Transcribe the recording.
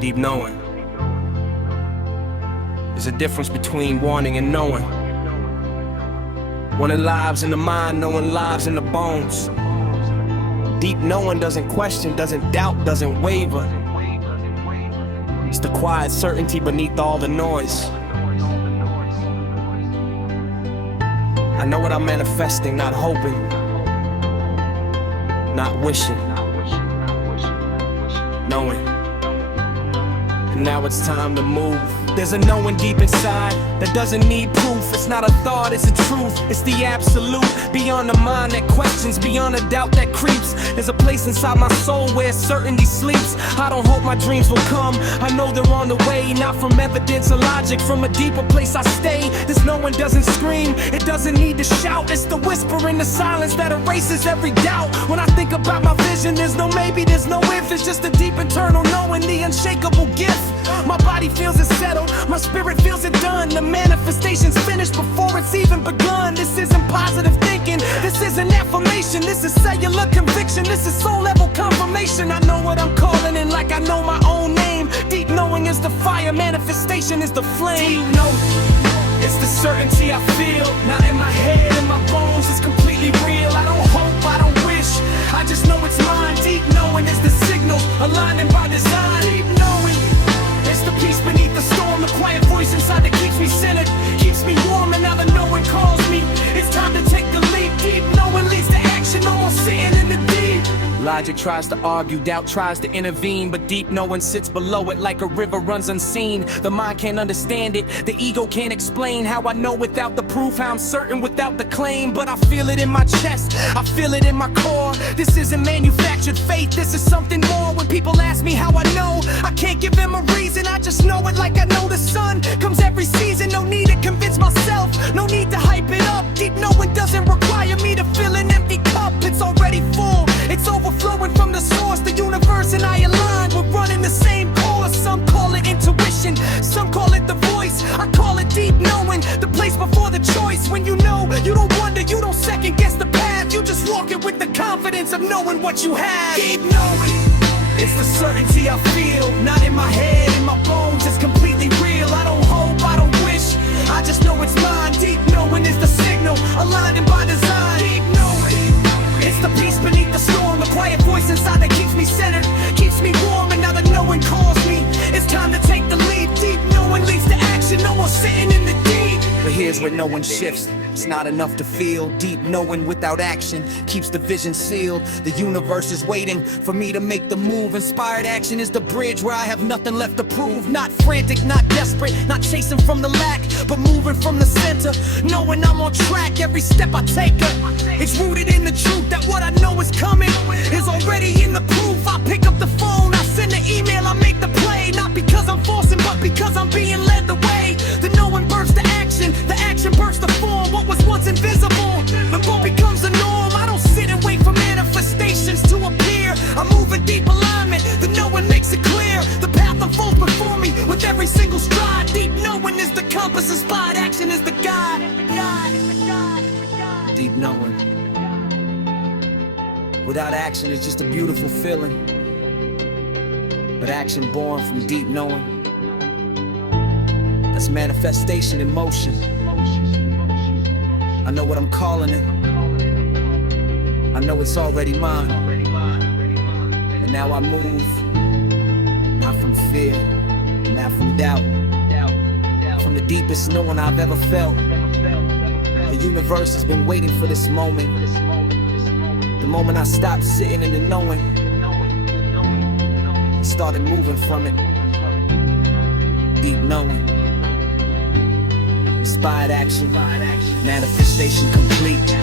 Deep knowing. There's a difference between wanting and knowing. Wanting lives in the mind, knowing lives in the bones. Deep knowing doesn't question, doesn't doubt, doesn't waver. It's the quiet certainty beneath all the noise. I know what I'm manifesting, not hoping, not wishing, knowing. And now it's time to move. There's a knowing deep inside that doesn't need proof. It's not a thought, it's a truth. It's the absolute, beyond the mind that questions, beyond a doubt that creeps. There's a place inside my soul where certainty sleeps. I don't hope my dreams will come, I know they're on the way. Not from evidence or logic, from a deeper place I stay. This knowing doesn't scream, it doesn't need to shout. It's the whisper in the silence that erases every doubt. When I think about my vision, there's no maybe, there's no if. It's just a deep internal knowing, the unshakable gift. My body feels it settled, my spirit feels it done. The manifestation's finished before it's even begun. This isn't positive thinking, this isn't affirmation. This is cellular conviction, this is soul level confirmation. I know what I'm calling in like I know my own name. Deep knowing is the fire, manifestation is the flame. Deep knowing, it's the certainty I feel. Not in my head, in my bones, it's completely real. I don't hope, I don't wish, I just know it's mine. Deep knowing is the signal, aligning by design. Deep knowing, it's the peace beneath the storm, the quiet voice inside that keeps me centered, keeps me warm, and now the knowing calls me. It's time to take the leap. Deep knowing leads to action, almost sitting in the deep. Logic tries to argue, doubt tries to intervene, but deep knowing sits below it like a river runs unseen. The mind can't understand it, the ego can't explain how I know without the proof, how I'm certain without the claim. But I feel it in my chest, I feel it in my core. This isn't manufactured faith, this is something more. When people ask me how I know, I can't give them a reason. I just know it like I know the sun comes every season. No need to convince myself, no need to hype it up. Deep knowing doesn't require me to fill an empty cup. It's already full, it's overflowing from the source. The universe and I align, we're running the same course. Some call it intuition, some call it the voice. I call it deep knowing, the place before the choice. When you know, you don't wonder, you don't second guess the path. You just walk it with the confidence of knowing what you have. Deep knowing, it's the certainty I feel. Not in my head, in my bones, it's completely real. I don't hope, I don't wish, I just know it's mine. Deep knowing is the signal, aligning by design. Deep knowing, it's the peace beneath the storm, the quiet voice inside that keeps me centered, keeps me warm, and now the knowing calls me. It's time to take the lead. Deep knowing leads to action, no more sitting in the deep. But here's where knowing shifts. It's not enough to feel. Deep knowing without action keeps the vision sealed. The universe is waiting for me to make the move. Inspired action is the bridge where I have nothing left to prove. Not frantic, not desperate, not chasing from the lack, but moving from the center, knowing I'm on track. Every step I take it's rooted in the truth that what I know is coming is already in the proof. I pick up the phone, I send an email, I make the play. Not because I'm forcing, but because I'm being led the way. The knowing births the action births the form. What was once invisible, the more becomes the norm. I don't sit and wait for manifestations to appear. I move in deep alignment, the knowing makes it clear. The path unfolds before me with every single stride. Deep knowing is the compass, inspired action is the guide. Deep knowing, without action is just a beautiful feeling, but action born from deep knowing, that's manifestation in motion. I know what I'm calling it, I know it's already mine, and now I move, not from fear, not from doubt, from the deepest knowing I've ever felt. The universe has been waiting for this moment, the moment I stopped sitting in the knowing and started moving from it. Deep knowing, inspired action, manifestation complete.